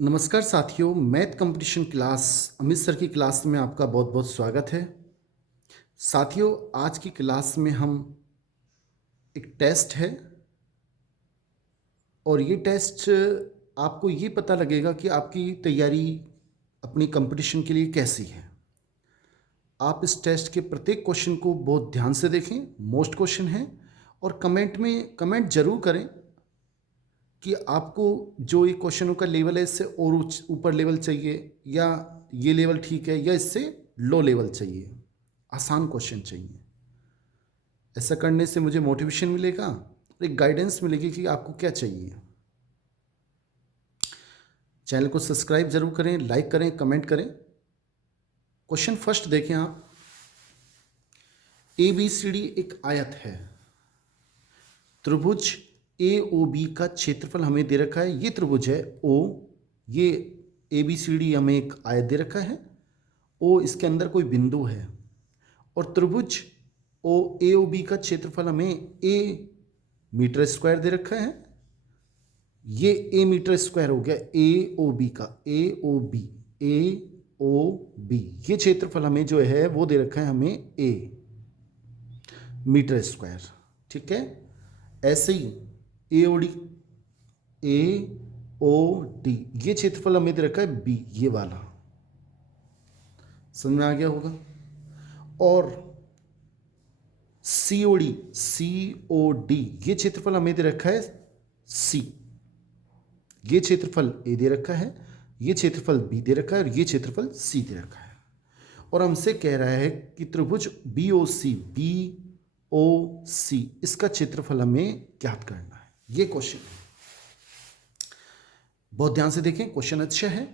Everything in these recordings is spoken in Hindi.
नमस्कार साथियों, math competition class Amit sir की क्लास में आपका बहुत बहुत स्वागत है। साथियों, आज की क्लास में हम एक टेस्ट है और ये टेस्ट आपको ये पता लगेगा कि आपकी तैयारी अपनी कंपटीशन के लिए कैसी है। आप इस टेस्ट के प्रत्येक क्वेश्चन को बहुत ध्यान से देखें, मोस्ट क्वेश्चन है, और कमेंट में कमेंट जरूर करें कि आपको जो ये क्वेश्चनों का लेवल है इससे और ऊपर लेवल चाहिए, या ये लेवल ठीक है, या इससे लो लेवल चाहिए, आसान क्वेश्चन चाहिए। ऐसा करने से मुझे मोटिवेशन मिलेगा और एक गाइडेंस मिलेगी कि आपको क्या चाहिए। चैनल को सब्सक्राइब जरूर करें, लाइक करें, कमेंट करें। क्वेश्चन फर्स्ट देखें आप। ABCD एक आयत है। त्रिभुज AOB का क्षेत्रफल हमें दे रखा है। ये त्रिभुज है O, ये ABCD हमें एक आयत दे रखा है। O इसके अंदर कोई बिंदु है और त्रिभुज AOB का क्षेत्रफल हमें A मीटर स्क्वायर दे रखा है। ये A मीटर स्क्वायर हो गया AOB का, AOB ये क्षेत्रफल हमें जो है वो दे रखा है हमें A मीटर स्क्वायर। ठीक है, ऐसे ही AOD ये क्षेत्रफल हमें दे रखा है B, ये वाला। समझ में आ गया होगा। और COD ये क्षेत्रफल हमें दे रखा है C, ये क्षेत्रफल A दे रखा है, ये क्षेत्रफल B दे रखा है और ये क्षेत्रफल C दे रखा है। और हमसे कह रहा है कि त्रिभुज BOC इसका क्षेत्रफल हमें ज्ञात करना है। ये क्वेश्चन है, बहुत ध्यान से देखें, क्वेश्चन अच्छा है।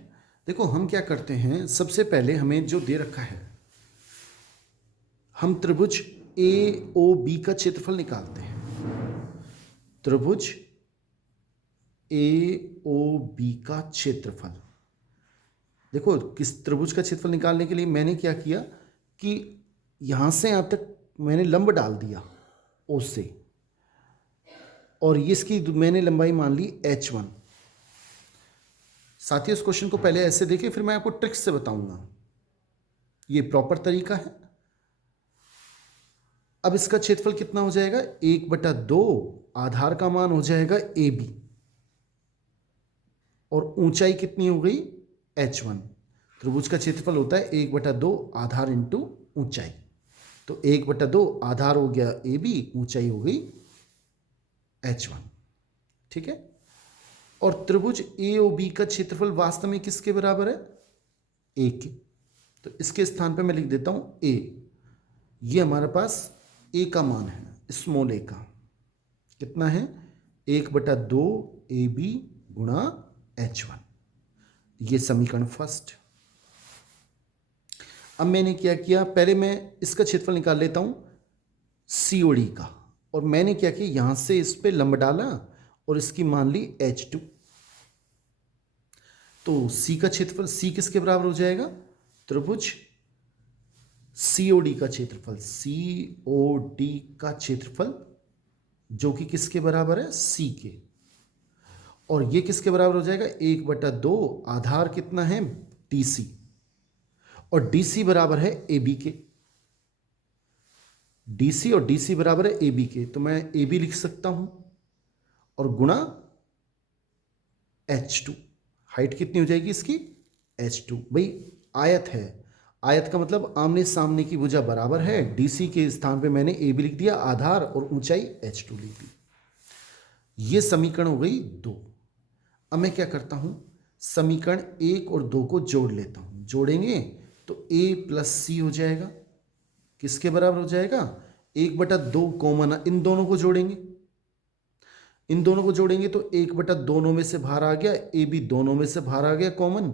देखो, हम क्या करते हैं, सबसे पहले हमें जो दे रखा है, हम त्रिभुज AOB का क्षेत्रफल निकालते हैं। त्रिभुज AOB का क्षेत्रफल, देखो, किस त्रिभुज का क्षेत्रफल निकालने के लिए मैंने क्या किया कि यहां से यहां तक मैंने लंब डाल दिया O से, और इसकी मैंने लंबाई मान ली H1। साथियों, इस क्वेश्चन को पहले ऐसे देखें, फिर मैं आपको ट्रिक्स से बताऊंगा। ये प्रॉपर तरीका है। अब इसका क्षेत्रफल कितना हो जाएगा, 1/2 आधार का मान हो जाएगा AB, और ऊंचाई कितनी हो गई H1। त्रिभुज का क्षेत्रफल होता है 1/2 आधार इंटू ऊंचाई, तो 1/2 आधार हो गया AB, ऊंचाई हो गई H1। ठीक है, और त्रिभुज AOB का क्षेत्रफल वास्तव में किसके बराबर है, A के। तो इसके स्थान पे मैं लिख देता हूं A। ये हमारे पास A का मान है, स्मॉल a का कितना है, 1/2 AB गुणा H1। ये समीकरण फर्स्ट। अब मैंने क्या किया, पहले मैं इसका क्षेत्रफल निकाल लेता हूं COD का, और मैंने क्या किया, यहां से इस पे लंब डाला और इसकी मान ली H2। तो C का क्षेत्रफल, C किसके बराबर हो जाएगा, त्रिभुज COD का क्षेत्रफल, COD का क्षेत्रफल जो कि किसके बराबर है, C के, और ये किसके बराबर हो जाएगा, 1/2 आधार कितना है DC, और DC बराबर है AB के। DC और DC बराबर है AB के, तो मैं AB लिख सकता हूं, और गुणा H2। हाइट कितनी हो जाएगी इसकी, H2। भाई आयत है, आयत का मतलब आमने सामने की भुजा बराबर है। DC के स्थान पे मैंने AB लिख दिया आधार, और ऊंचाई H2 लिख दी। ये समीकरण हो गई 2। अब मैं क्या करता हूं, समीकरण 1 और 2 को जोड़ लेता हूं। जोड़ेंगे तो A प्लस C हो जाएगा, किसके बराबर हो जाएगा, 1/2 कॉमन, इन दोनों को जोड़ेंगे, इन दोनों को जोड़ेंगे तो 1/2 दोनों में से बाहर आ गया, AB दोनों में से बाहर आ गया कॉमन,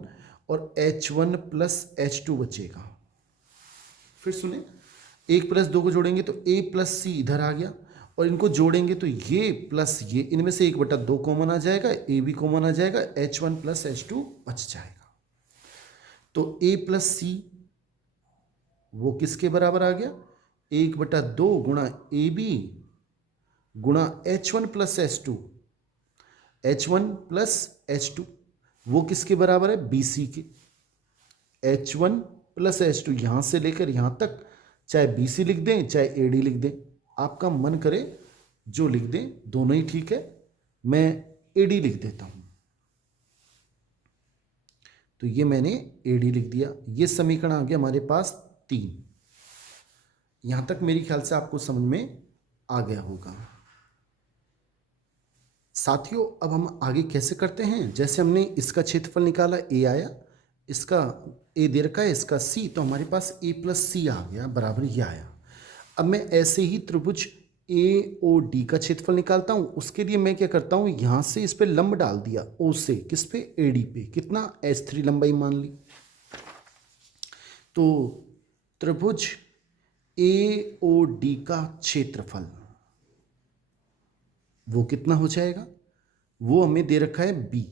और H1 प्लस H2 बचेगा। फिर सुने, 1 प्लस 2 को जोड़ेंगे तो A प्लस C इधर आ गया, और इनको जोड़ेंगे तो ये प्लस ये, इनमें से 1/2 कॉमन आ जाएगा, AB कॉमन आ जाएगा, H1 प्लस H2 बच जाएगा। तो A प्लस C वो किसके बराबर आ गया, 1/2 गुणा AB गुणा H1 plus H2, H1 plus H2, वो किसके बराबर है, BC के। H1 प्लस H2 यहाँ से लेकर यहाँ तक, चाहे BC लिख दें चाहे AD लिख दें, आपका मन करे जो लिख दें, दोनों ही ठीक है। मैं AD लिख देता हूँ, तो ये मैंने AD लिख दिया। ये समीकरण आ गया हमारे पास 3। यहां तक मेरे ख्याल से आपको समझ में आ गया होगा। साथियों, अब हम आगे कैसे करते हैं, जैसे हमने इसका क्षेत्रफल निकाला, A आया, इसका A दे रखा है, इसका C, तो हमारे पास A प्लस C आ गया, बराबर ये आया। अब मैं ऐसे ही त्रिभुज AOD का क्षेत्रफल निकालता हूं। उसके लिए मैं क्या करता हूं, यहां से इस पे लंब डाल दिया, O से किस पे, AD पे, कितना, H3 लंबाई मान ली। तो त्रिभुज AOD का क्षेत्रफल वो कितना हो जाएगा, वो हमें दे रखा है B।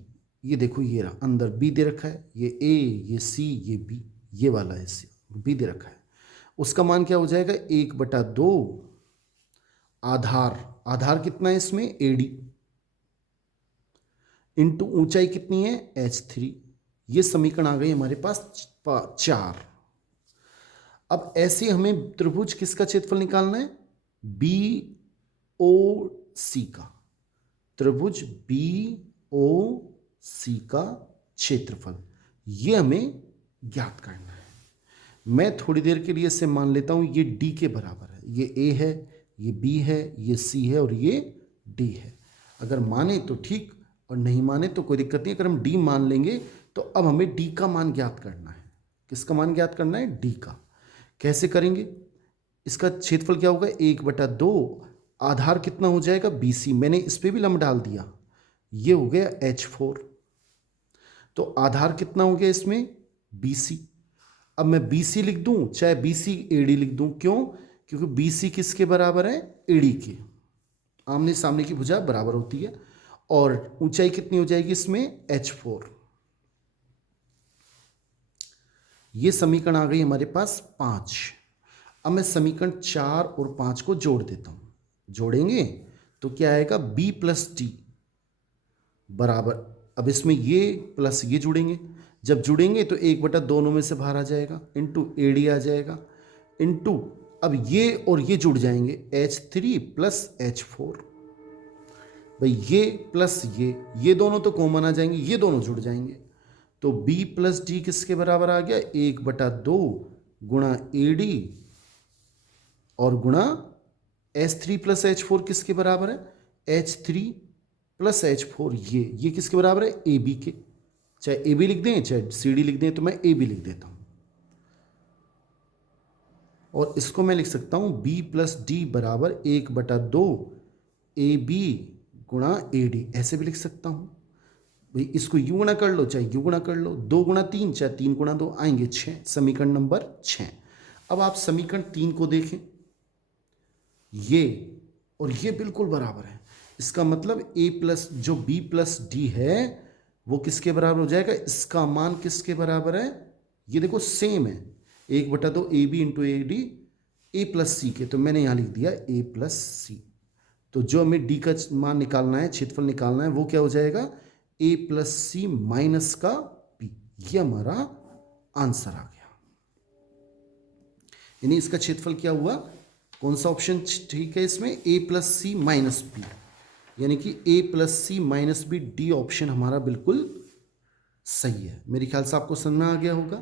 ये देखो, ये रहा अंदर B दे रखा है, ये A, ये C, ये B, ये वाला है B दे रखा है। उसका मान क्या हो जाएगा, 1/2 आधार कितना है इसमें, AD, इंटू ऊंचाई कितनी है, H3। ये समीकरण आ गई हमारे पास 4। अब ऐसे हमें त्रिभुज किसका क्षेत्रफल निकालना है, BOC का, त्रिभुज BOC का क्षेत्रफल, ये हमें ज्ञात करना है। मैं थोड़ी देर के लिए इसे मान लेता हूं ये D के बराबर है, ये A है, ये B है, ये C है और ये D है। अगर माने तो ठीक, और नहीं माने तो कोई दिक्कत नहीं। अगर हम D मान लेंगे तो अब हमें D का मान ज्ञात करना है। किसका मान ज्ञात करना है, D का। कैसे करेंगे, इसका क्षेत्रफल क्या होगा, 1/2, आधार कितना हो जाएगा, BC, मैंने इस पर भी लंब डाल दिया, ये हो गया H4। तो आधार कितना हो गया इसमें, BC। अब मैं BC लिख दूं चाहे BC AD लिख दूं, क्यों, क्योंकि BC किसके बराबर है, AD के, आमने सामने की भुजा बराबर होती है। और ऊंचाई कितनी हो जाएगी इसमें, H4। ये समीकरण आ गई हमारे पास 5। अब मैं समीकरण 4 और 5 को जोड़ देता हूं। जोड़ेंगे तो क्या आएगा, B प्लस D बराबर, अब इसमें ये प्लस ये जुड़ेंगे, जब जुड़ेंगे तो 1/2 दोनों में से बाहर आ जाएगा, इंटू AD आ जाएगा, इंटू अब ये और ये जुड़ जाएंगे, H3 प्लस H4। भाई ये प्लस ये दोनों तो कॉमन आ जाएंगे, ये दोनों जुड़ जाएंगे, तो B प्लस D किसके बराबर आ गया, 1/2 गुणा AD और गुणा H3 प्लस H4 किसके बराबर है, H3 प्लस H4, ये किसके बराबर है, AB के। चाहे AB लिख दें चाहे CD लिख दें, तो मैं AB लिख देता हूं, और इसको मैं लिख सकता हूं B प्लस D बराबर 1/2 AB गुणा AD, ऐसे भी लिख सकता हूं। भाई इसको यू गुणा कर लो चाहे यू गुणा कर लो, 2 गुणा 3 चाहे 3 गुणा 2, आएंगे 6, समीकरण नंबर 6। अब आप समीकरण 3 को देखें, ये और ये बिल्कुल बराबर है। इसका मतलब A प्लस जो B प्लस D है वो किसके बराबर हो जाएगा, इसका मान किसके बराबर है, ये देखो सेम है, 1/2 AB into AD A plus C के, तो मैंने यहाँ लिख दिया A प्लस C। तो जो हमें D का मान निकालना है, क्षेत्रफल निकालना है, वो क्या हो जाएगा, A प्लस C माइनस का B, ये हमारा आंसर आ गया। यानी इसका क्षेत्रफल क्या हुआ, कौन सा ऑप्शन ठीक है इसमें, A plus C minus B, यानी कि A plus C minus B, D option हमारा बिल्कुल सही है। मेरे ख्याल से आपको समझ में आ गया होगा।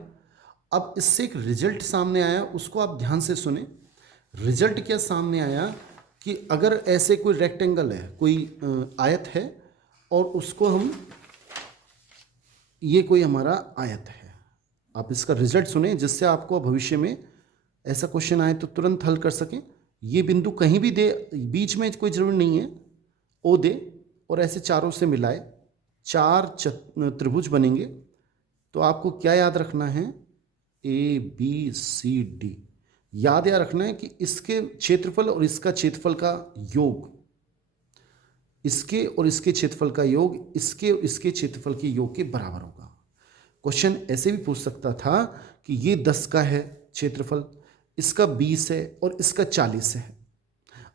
अब इससे एक रिजल्ट सामने आया, उसको आप ध्यान से सुने। रिजल्ट क्या सामने आया कि अगर ऐसे कोई रेक्टेंगल है, कोई आयत है, और उसको हम, ये कोई हमारा आयत है, आप इसका रिजल्ट सुने, जिससे आपको भविष्य में ऐसा क्वेश्चन आए तो तुरंत हल कर सकें। ये बिंदु कहीं भी दे, बीच में कोई जरूरी नहीं है, ओ दे और ऐसे चारों से मिलाए, 4 त्रिभुज बनेंगे। तो आपको क्या याद रखना है, ABCD याद रखना है कि इसके क्षेत्रफल और इसका क्षेत्रफल का योग, इसके और इसके क्षेत्रफल का योग इसके और इसके क्षेत्रफल के योग के बराबर होगा। क्वेश्चन ऐसे भी पूछ सकता था कि ये 10 का है क्षेत्रफल, इसका 20 है और इसका 40 है,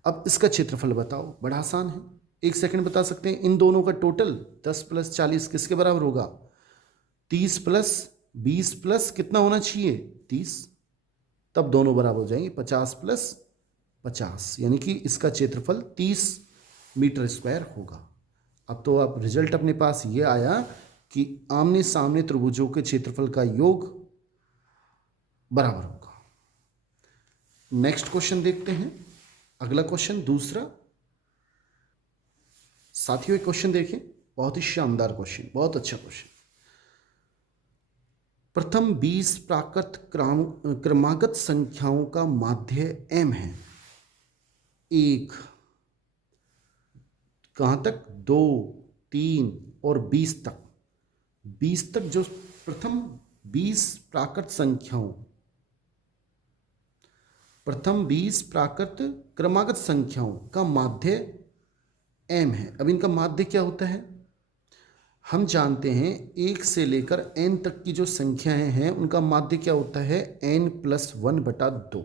अब इसका क्षेत्रफल बताओ। बड़ा आसान है, 1 सेकंड बता सकते हैं। इन दोनों का टोटल 10 + 40 किसके बराबर होगा, 30 प्लस 20 प्लस कितना होना चाहिए 30, तब दोनों बराबर हो जाएंगे 50 प्लस 50, यानी कि इसका क्षेत्रफल 30 मीटर स्क्वायर होगा। अब तो आप रिजल्ट अपने पास ये आया कि आमने सामने त्रिभुजों के क्षेत्रफल का योग बराबर होगा। नेक्स्ट क्वेश्चन देखते हैं। अगला क्वेश्चन दूसरा। साथियों एक क्वेश्चन देखें, बहुत ही शानदार क्वेश्चन, बहुत अच्छा क्वेश्चन। प्रथम 20 प्राकृत क्रमागत संख्याओं का माध्य m है। 1 कहाँ तक 2 3 और 20 तक। 20 तक जो प्रथम 20 प्राकृत संख्याओं, प्रथम 20 प्राकृत क्रमागत संख्याओं का माध्य m है। अब इनका माध्य क्या होता है, हम जानते हैं 1 से लेकर n तक की जो संख्याएं हैं उनका माध्य क्या होता है n+1/2।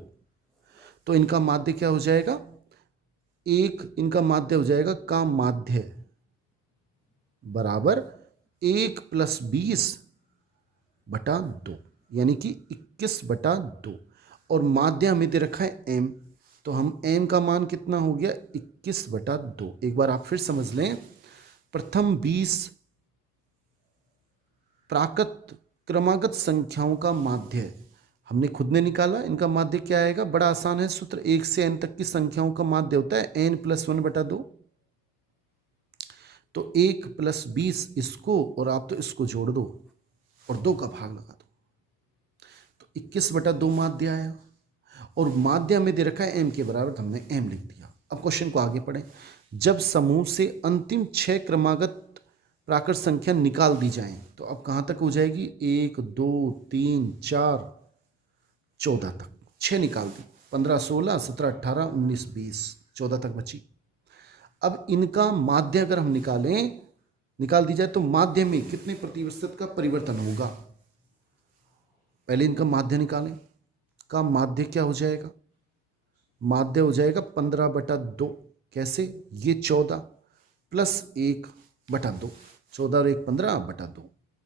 तो इनका माध्य क्या हो जाएगा, इनका माध्य हो जाएगा का माध्य बराबर 1 + 20/2, यानी कि 21/2। और माध्य हमें दे रखा है m, तो हम m का मान कितना हो गया 21/2। एक बार आप फिर समझ लें, प्रथम 20 प्राकृत क्रमागत संख्याओं का माध्य हमने खुद ने निकाला। इनका माध्य क्या आएगा, बड़ा आसान है सूत्र, 1 से n तक की संख्याओं का माध्य होता है n+1/2। तो 1 + 20 इसको और आप तो इसको जोड़ दो और 2 का भाग लगा दो, तो 21/2 माध्य आया। और माध्य हमें दे रखा है m के बराबर, तो हमने m लिख दिया। अब क्वेश्चन को आगे पढ़ें। जब समूह से अंतिम 6 क्रमागत प्राकृत संख्या निकाल दी जाए तो अब कहाँ तक हो जाएगी, 1 2 3 4 14 तक। 6 निकाल दी, 15 16 17 18 19 20 14 तक बची। अब इनका माध्य अगर हम निकाल दी जाए तो माध्य में कितने प्रतिशत का परिवर्तन होगा। पहले इनका माध्य निकालें। का माध्य क्या हो जाएगा, माध्य हो जाएगा 15/2। कैसे, ये 14 + 1/2, 14 और 1 15/2।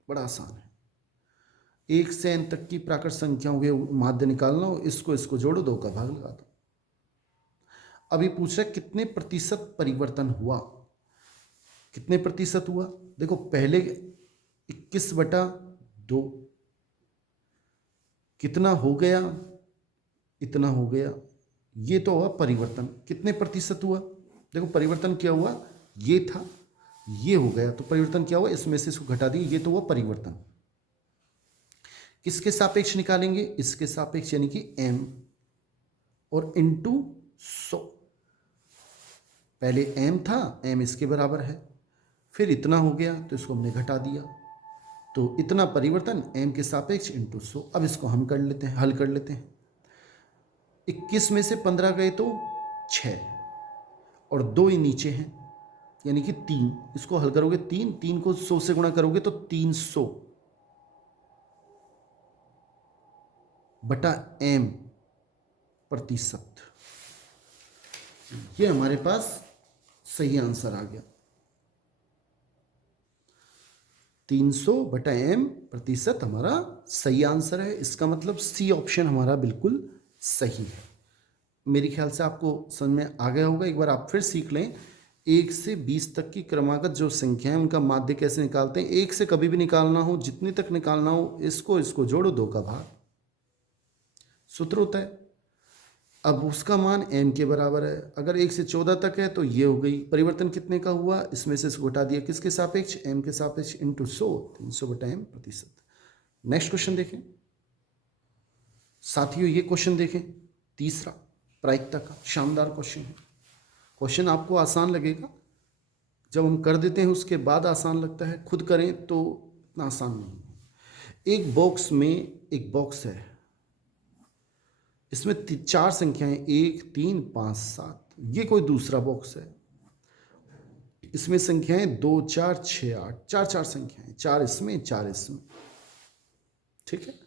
बड़ा आसान है। 1 से n तक की प्राकृत संख्याओं के माध्य निकालना हो, इसको जोड़ो, 2 का भाग लगा दो। अभी पूछ रहा है कितने प्रतिशत परिवर्तन हुआ, कितने प्रतिशत हुआ। देखो पहले 21/2 कितना हो गया, इतना हो गया, ये तो हुआ परिवर्तन। कितने प्रतिशत हुआ, देखो परिवर्तन क्या हुआ, ये था, ये हो गया, तो परिवर्तन क्या हुआ, इसमें से इसको घटा दिए, ये तो हुआ परिवर्तन। किसके सापेक्ष निकालेंगे, इसके सापेक्ष, यानी कि m और इंटू 100। पहले m था, m इसके बराबर है, फिर इतना हो गया तो इसको हमने घटा दिया, तो इतना परिवर्तन m के सापेक्ष इंटू 100। अब इसको हम कर लेते हैं, हल कर लेते हैं। 21 में से 15 गए तो 6 और 2 ही नीचे हैं, यानी कि 3। इसको हल करोगे 3 को 100 से गुणा करोगे तो 300 बटा m प्रतिशत। ये हमारे पास सही आंसर आ गया, 300 बटा m प्रतिशत हमारा सही आंसर है। इसका मतलब सी ऑप्शन हमारा बिल्कुल सही है। मेरे ख्याल से आपको समझ में आ गया होगा। एक बार आप फिर सीख लें, 1 से 20 तक की क्रमागत जो संख्या है उनका माध्य कैसे निकालते हैं। 1 से कभी भी निकालना हो, जितने तक निकालना हो, इसको जोड़ो, 2 का भाग, सूत्र होता है। अब उसका मान m के बराबर है। अगर 1 से 14 तक है तो ये हो गई, परिवर्तन कितने का हुआ, इसमें से इसको घटा दिया, किसके सापेक्ष, m के सापेक्ष इंटू 100, 300 बटा m प्रतिशत। नेक्स्ट क्वेश्चन देखें साथियों, ये क्वेश्चन देखें तीसरा, प्रायिकता का शानदार क्वेश्चन है। क्वेश्चन आपको आसान लगेगा, जब हम कर देते हैं उसके बाद आसान लगता है, खुद करें तो इतना आसान नहीं है। एक बॉक्स है, इसमें 4 संख्याएं 1 3 5 7। ये कोई दूसरा बॉक्स है, इसमें संख्याएं 2 4 6 8, 4 संख्याएं, 4 इसमें 4 इसमें, ठीक है।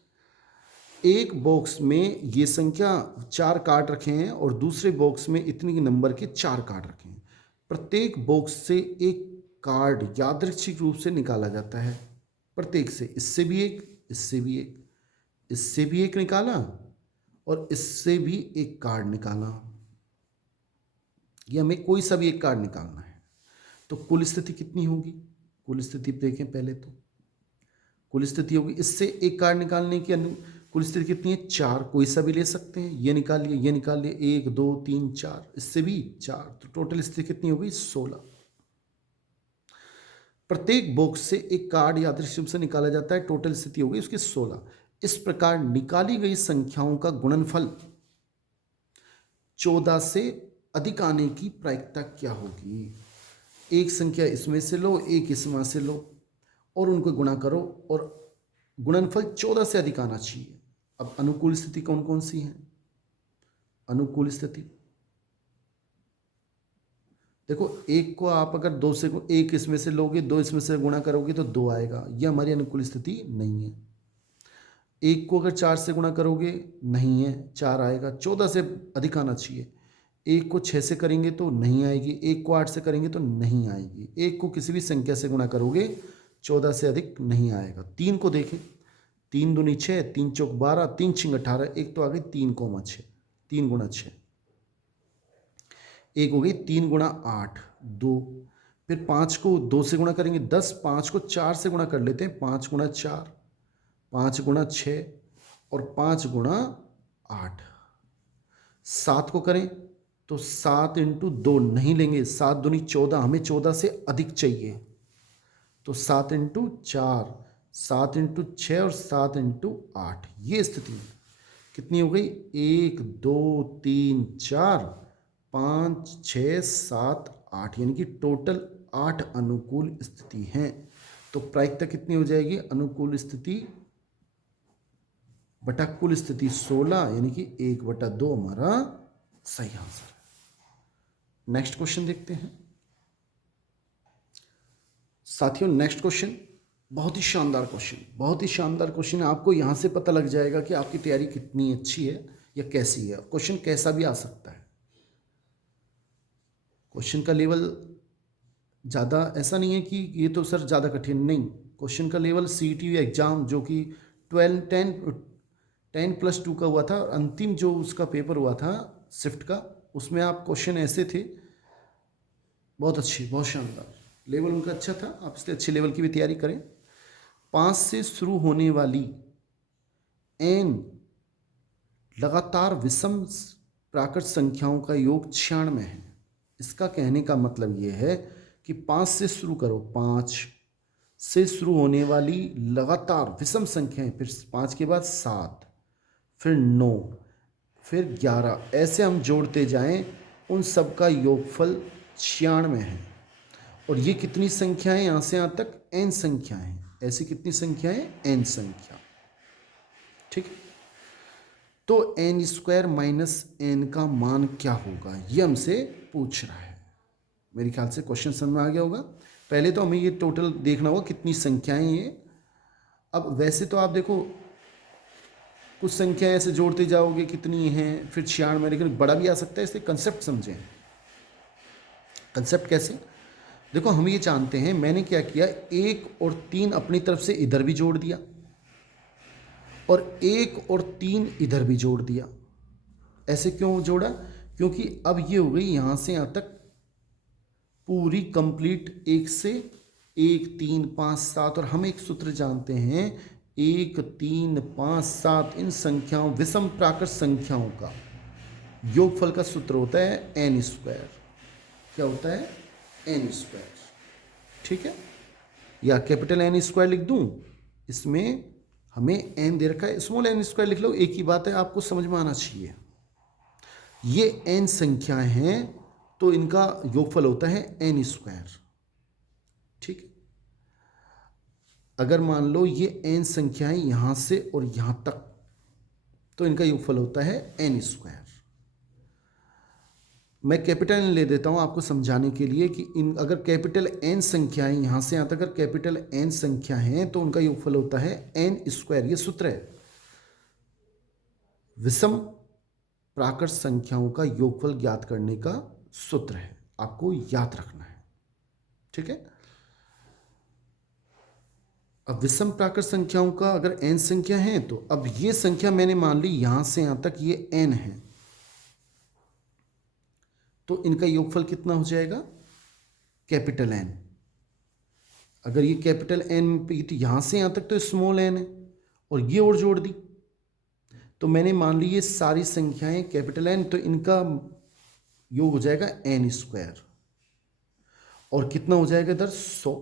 एक बॉक्स में ये संख्या 4 काट रखे हैं और दूसरे बॉक्स में इतनी नंबर के 4 काट रखे हैं। प्रत्येक बॉक्स से एक कार्ड यादृच्छिक रूप से निकाला जाता है। प्रत्येक से, इससे भी एक, इससे भी एक, इससे भी एक निकाला और इससे भी एक कार्ड निकाला। ये हमें कोई सा भी एक कार्ड निकालना है। तो कुल स्थिति कितनी होगी? कुल स्थिति देखें पहले तो। कुल स्थिति होगी, इससे एक कार्ड निकालने की कुल स्थिति कितनी है? 4। कोई सा भी ले सकते हैं। ये निकाल लिए, ये निकाल लिए, 1 2 3 4, इससे भी 4। तो टोटल स्थिति कितनी होगी? 16। प्रत्येक बॉक्स से एक कार्ड यादृच्छिक रूप से निकाला जाता है। टोटल स्थिति होगी उसकी 16। इस प्रकार निकाली गई संख्याओं का गुणनफल 14 से अधिक आने की प्रायिकता क्या होगी? एक संख्या इसमें से लो, एक इसमें से लो और उनको गुणा करो और गुणनफल 14 से अधिक आना चाहिए। अब अनुकूल स्थिति कौन कौन सी है? अनुकूल स्थिति देखो, एक को आप अगर 2 से, एक इसमें से लोगे, 2 इसमें से गुणा करोगे तो 2 आएगा। यह हमारी अनुकूल स्थिति नहीं है। एक को अगर 4 से गुणा करोगे, नहीं है, 4 आएगा। 14 से अधिक आना चाहिए। एक को 6 से करेंगे तो नहीं आएगी। एक को 8 से करेंगे तो नहीं आएगी। एक को किसी भी संख्या से गुणा करोगे 14 से अधिक नहीं आएगा। 3 को देखें, 3 दूनी 6, 3 चौक 12, 3 छिंग 18। एक तो आ गई 3,6, 3 गुणा 6। एक हो गई 3 गुणा 8, 2। फिर 5 को 2 से गुणा करेंगे 10, 5 को 4 से गुणा कर लेते हैं, 5 गुणा 4, 5 गुणा 6 और 5 गुणा 8। 7 को करें तो 7 इंटू 2 नहीं लेंगे, 7 दूनी 14, हमें 14 से अधिक चाहिए। तो 7 इंटू 4, 7 इंटू 6 और 7 इंटू 8। ये स्थिति कितनी हो गई? 1 2 3 4 5 6 7 8, यानी कि टोटल 8 अनुकूल स्थिति हैं। तो प्रायिकता कितनी हो जाएगी? अनुकूल स्थिति बटा कुल स्थिति 16, यानी कि 1/2 हमारा सही आंसर है। नेक्स्ट क्वेश्चन देखते हैं साथियों। नेक्स्ट क्वेश्चन बहुत ही शानदार क्वेश्चन, बहुत ही शानदार क्वेश्चन है। आपको यहां से पता लग जाएगा कि आपकी तैयारी कितनी अच्छी है या कैसी है। क्वेश्चन कैसा भी आ सकता है। क्वेश्चन का लेवल ज़्यादा ऐसा नहीं है कि ये तो सर ज़्यादा कठिन, नहीं। क्वेश्चन का लेवल CET एग्ज़ाम जो कि 10+2 का हुआ था, और अंतिम जो उसका पेपर हुआ था शिफ्ट का, उसमें आप क्वेश्चन ऐसे थे, बहुत अच्छे, बहुत शानदार। लेवल उनका अच्छा था, आप इसलिए अच्छे लेवल की भी तैयारी करें। 5 से शुरू होने वाली n लगातार विषम प्राकृत संख्याओं का योग 96 है। इसका कहने का मतलब ये है कि 5 से शुरू करो, 5 से शुरू होने वाली लगातार विषम संख्याएं, फिर 5 के बाद 7, फिर 9, फिर 11, ऐसे हम जोड़ते जाएं, उन सब का योगफल 96 है। और ये कितनी संख्याएं? यहाँ से यहाँ तक n संख्याएं। ऐसी कितनी संख्याएं? n संख्या। ठीक है। तो n² माइनस n का मान क्या होगा, ये हमसे पूछ रहा है। मेरे ख्याल से क्वेश्चन समझ में आ गया होगा। पहले तो हमें ये टोटल देखना होगा कितनी संख्याएं ये। अब वैसे तो आप देखो, कुछ संख्याएं ऐसे जोड़ते जाओगे कितनी हैं, फिर 96, लेकिन बड़ा भी आ सकता है। इसलिए कंसेप्ट समझें। कंसेप्ट कैसे? देखो, हम ये जानते हैं, मैंने क्या किया, 1 और 3 अपनी तरफ से इधर भी जोड़ दिया और 1 और 3 इधर भी जोड़ दिया। ऐसे क्यों जोड़ा? क्योंकि अब ये हो गई यहाँ से यहाँ तक पूरी कंप्लीट 1 से 1 3 5 7, और हम एक सूत्र जानते हैं, 1 3 5 7 इन संख्याओं, विषम प्राकृत संख्याओं का योगफल का सूत्र होता है n²। क्या होता है? n²। ठीक है, या कैपिटल n² लिख दूं, इसमें हमें n दे रखा है, स्मॉल n² लिख लो, एक ही बात है, आपको समझ में आना चाहिए। ये n संख्याएं हैं तो इनका योगफल होता है n²। ठीक है। अगर मान लो ये n संख्याएं यहां से और यहां तक, तो इनका योगफल होता है n²। मैं कैपिटल n ले देता हूं आपको समझाने के लिए कि अगर कैपिटल n संख्याएं यहां से यहां तक अगर कैपिटल n संख्या हैं तो उनका योगफल होता है n²। ये सूत्र है, विषम प्राकृत संख्याओं का योगफल ज्ञात करने का सूत्र है, आपको याद रखना है। ठीक है। अब विषम प्राकृत संख्याओं का अगर n संख्या है तो अब ये संख्या मैंने मान ली यहां से यहां तक ये n है, तो इनका योगफल कितना हो जाएगा? Capital N। अगर ये कैपिटल N पे तो यहां से यहां तक तो स्मॉल n है, और ये और जोड़ दी तो मैंने मान ली ये सारी संख्याएं कैपिटल N, तो इनका योग हो जाएगा n², और कितना हो जाएगा इधर? 100।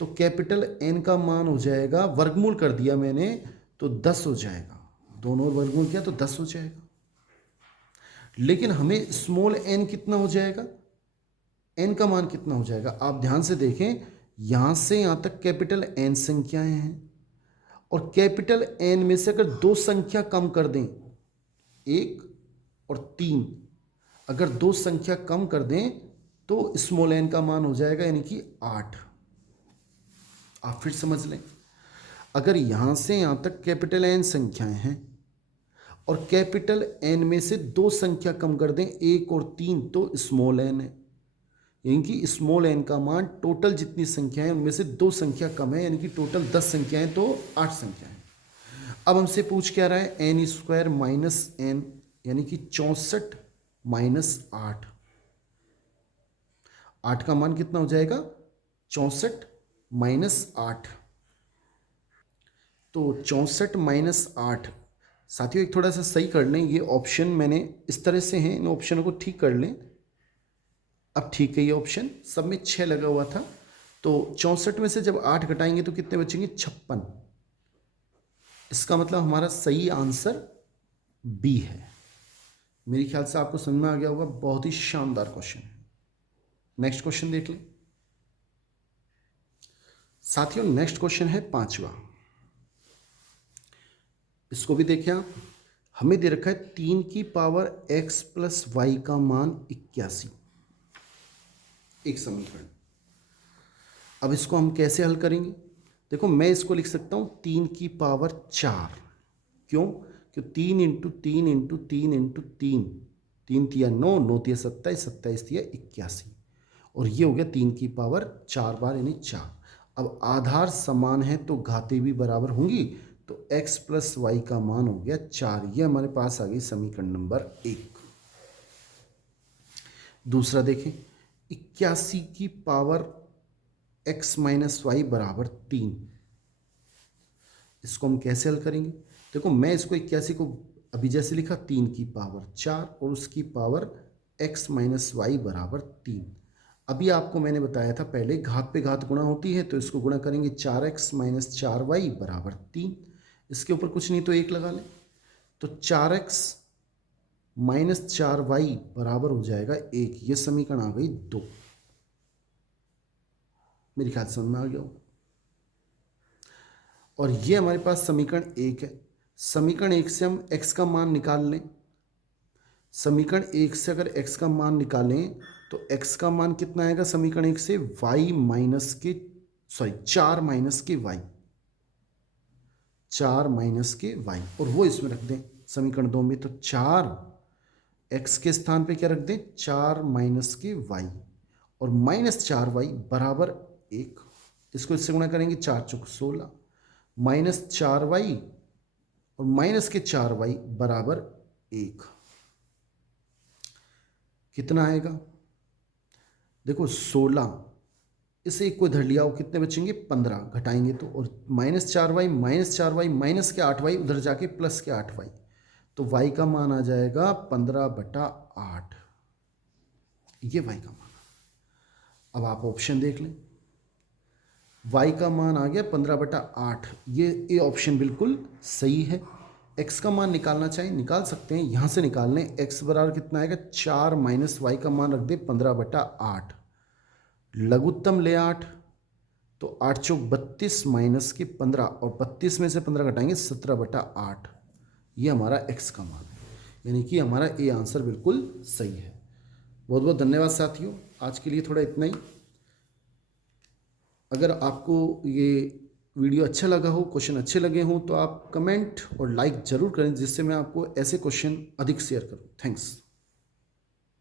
तो कैपिटल N का मान हो जाएगा, वर्गमूल कर दिया मैंने तो 10 हो जाएगा, दोनों ओर वर्गमूल किया तो 10 हो जाएगा। लेकिन हमें स्मॉल n कितना हो जाएगा? n का मान कितना हो जाएगा? आप ध्यान से देखें, यहां से यहां तक कैपिटल N संख्याएं हैं, और कैपिटल N में से अगर दो संख्या कम कर दें, 1 और 3, अगर दो संख्या कम कर दें तो स्मॉल n का मान हो जाएगा यानी कि 8। आप फिर समझ लें, अगर यहां से यहां तक कैपिटल N संख्याएं हैं और कैपिटल N में से दो संख्या कम कर दें, 1 और 3, तो स्मॉल n है, यानी कि स्मॉल n का मान टोटल जितनी संख्या है उनमें से दो संख्या कम है, यानी कि टोटल 10 संख्या है तो 8 संख्या है। अब हमसे पूछ क्या रहा है? n² माइनस n, यानी कि 64 माइनस 8। 8 का मान कितना हो जाएगा? 64 माइनस 8। तो 64 माइनस 8, साथियों एक थोड़ा सा सही कर लें, ये ऑप्शन मैंने इस तरह से हैं, इन ऑप्शनों को ठीक कर लें। अब ठीक है, ये ऑप्शन सब में 6 लगा हुआ था, तो 64 में से जब 8 घटाएंगे तो कितने बचेंगे? 56। इसका मतलब हमारा सही आंसर बी है। मेरे ख्याल से आपको समझ में आ गया होगा, बहुत ही शानदार क्वेश्चन है। नेक्स्ट क्वेश्चन देख लें साथियों। नेक्स्ट क्वेश्चन है 5वां। इसको भी देखिए आप, हमें दे रखा है 3 की पावर x प्लस वाई का मान 81, एक समीकरण। अब इसको हम कैसे हल करेंगे? देखो, मैं इसको लिख सकता हूं 3 की पावर 4। क्यों? क्यों 3 इंटू 3 इंटू 3 इंटू 3, 3 तिया 9, 9 तिया 27, 27 तिया 81, और ये हो गया 3 की पावर 4 बार यानी 4। अब आधार समान है तो घातें भी बराबर होंगी, तो x प्लस वाई का मान हो गया 4। ये हमारे पास आ गई समीकरण नंबर 1। दूसरा देखें, 81 की पावर x माइनस वाई बराबर 3। इसको हम कैसे हल करेंगे? देखो, मैं इसको 81 को अभी जैसे लिखा 3 की पावर 4 और उसकी पावर x माइनस वाई बराबर 3। अभी आपको मैंने बताया था पहले, घात पे घात गुणा होती है, तो इसको गुणा करेंगे 4x माइनस 4y बराबर 3। इसके ऊपर कुछ नहीं तो 1 लगा लें, तो 4x माइनस 4y बराबर हो जाएगा 1। ये समीकरण आ गई 2। मेरी ख्याल समझ में आ गया हो। और ये हमारे पास समीकरण 1 है। समीकरण 1 से हम x का मान निकाल लें। समीकरण 1 से अगर x का मान निकालें तो x का मान कितना आएगा समीकरण 1 से? y माइनस के 4 माइनस के y, 4 माइनस के y, और वो इसमें रख दें समीकरण 2 में। तो 4 x के स्थान पे क्या रख दें? 4 माइनस के y, और माइनस 4y बराबर 1। इसको इससे गुणा करेंगे, 4 चौक 16, माइनस 4y और माइनस के 4y बराबर 1। कितना आएगा? देखो 16, इसे एक को इधर लिया हो, कितने बचेंगे? 15 घटाएंगे तो, और माइनस 4y माइनस के 8y उधर जाके प्लस के 8y, तो y का मान आ जाएगा 15/8। ये y का मान। अब आप ऑप्शन देख लें, y का मान आ गया 15/8। ये ऑप्शन बिल्कुल सही है। x का मान निकालना चाहिए, निकाल सकते हैं, यहाँ से निकाल लें। x बराबर कितना आएगा? 4 माइनस y का मान रख दे 15/8, लघुत्तम ले 8, तो 8 चौक 32 माइनस के 15, और 32 में से 15 घटाएंगे 17/8। ये हमारा x का मान है, यानी कि हमारा ए आंसर बिल्कुल सही है। बहुत बहुत धन्यवाद साथियों, आज के लिए थोड़ा इतना ही। अगर आपको ये वीडियो अच्छा लगा हो, क्वेश्चन अच्छे लगे हों, तो आप कमेंट और लाइक ज़रूर करें, जिससे मैं आपको ऐसे क्वेश्चन अधिक शेयर करूं। थैंक्स।